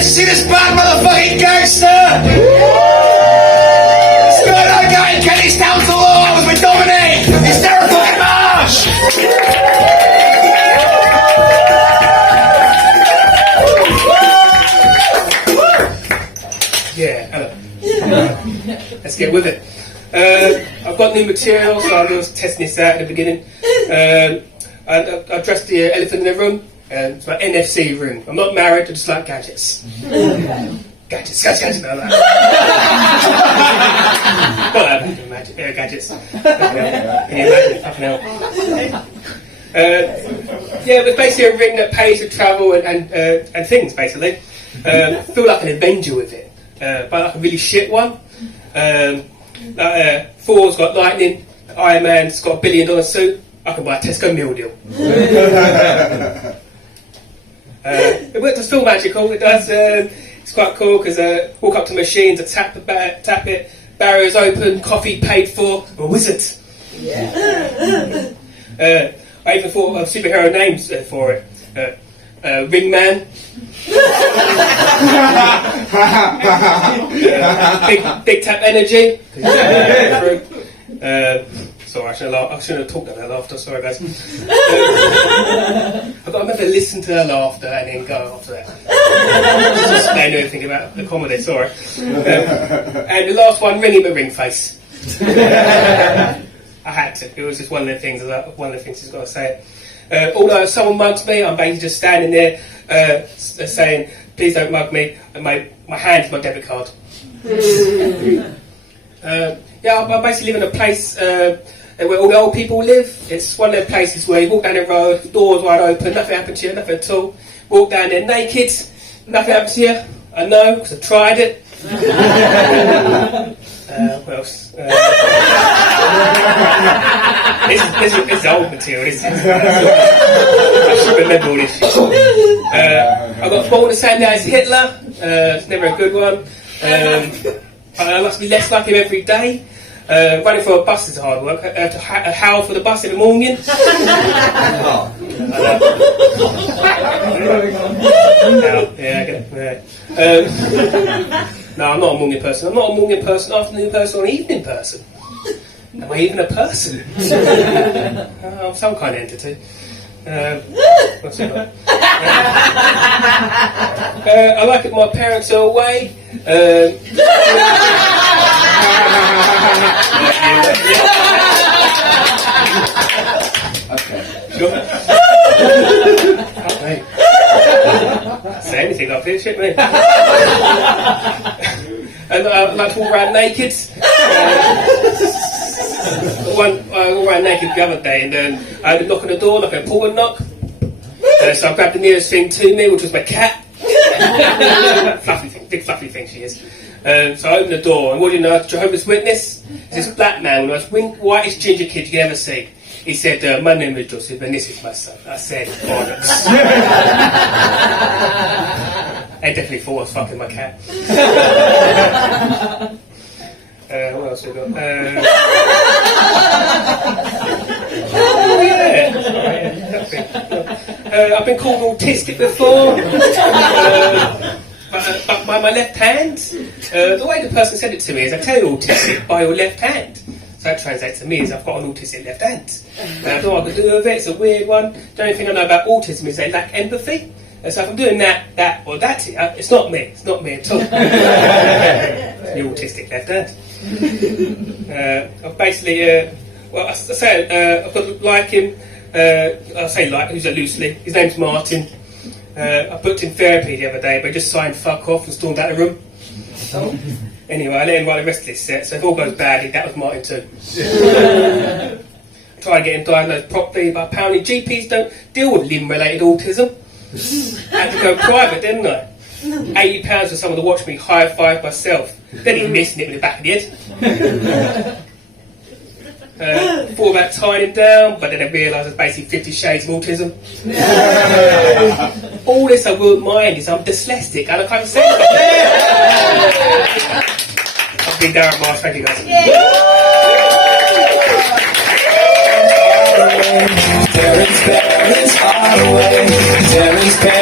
Let's see this bad motherfucking gangster! What's going on, guys? Kenny's down to laws with Dominic! It's terrifying Marsh! Yeah, hello. Let's get with it. I've got new material, so I was testing this out at the beginning. I dressed the elephant in the room. It's my NFC room. I'm not married, I just like gadgets. Gadgets. Not that magic, gadgets. Can you imagine? Fucking hell. Yeah, but basically a ring that pays for travel and things, basically. I feel like an Avenger with it, but like a really shit one. Thor's got lightning, Iron Man's got $1 billion suit. I can buy a Tesco meal deal. It's still magical. It does. It's quite cool because walk up to machines, I tap it, barriers open, coffee paid for. I'm a wizard. Yeah. I even thought of superhero names for it. Ringman. Big Tap Energy. Sorry, I shouldn't have talked about that laughter. Sorry, guys. I've got to remember to listen to her laughter and then go after that. Just explain anything about the comedy. Sorry. And the last one, ringing the ring face. I had to. It was just one of the things. He's got to say it. Although if someone mugs me, I'm basically just standing there saying, "Please don't mug me." And my hand's my debit card. Yeah, I basically live in a place where all the old people live. It's one of those places where you walk down the road, the door's wide open, nothing happens to you, nothing at all. Walk down there naked, nothing happens to you. I know, because I've tried it. What else? This is old material. I should remember all this shit. I got born the same day as Hitler. It's never a good one. I must be less like him every day. Running for a bus is hard work. I have to howl for the bus in the morning. No, I'm not a morning person. I'm not a morning person, afternoon person, or an evening person. Am I even a person? I'm some kind of entity. What's it like? I like it my parents are away. Okay. Sure. Okay. Say anything up here, shit me. And I like to walk around naked. I walked around naked the other day, and I had a knock on the door, like a pull and knock. So I grabbed the nearest thing to me, which was my cat. Fluffy thing, big fluffy thing she is. So I opened the door, and what do you know, Jehovah's Witness, this black man, the most whitest ginger kid you can ever see. He said, "My name is Joseph, and this is my son." I said, "Bollocks." I definitely thought I was fucking my cat. What else we got? I've been called autistic before, but by my left hand. The way the person said it to me is, "I tell you autistic by your left hand." So that translates to me as I've got an autistic left hand. I don't know what I can do with it. It's a weird one. The only thing I know about autism is they lack empathy. So if I'm doing that, or that, it's not me. It's not me at all. It's the autistic left hand. I've basically, I say, I've got like him. I say like, who's loosely. His name's Martin. I booked in therapy the other day, but he just signed fuck off and stormed out of the room. Anyway, I let him write the rest of this set, so if all goes badly, that was Martin too. Try and get him diagnosed properly, but apparently GPs don't deal with limb-related autism. I had to go private, didn't I? £80 for someone to watch me high-five myself. Then he missed it with the back of the head. Thought about tying him down, but then I realised it's basically 50 Shades of Autism. All this I won't mind is I'm dyslexic, and I can't say it. I've been Darren Marsh, thank you guys. Darren's parents are away. Darren's parents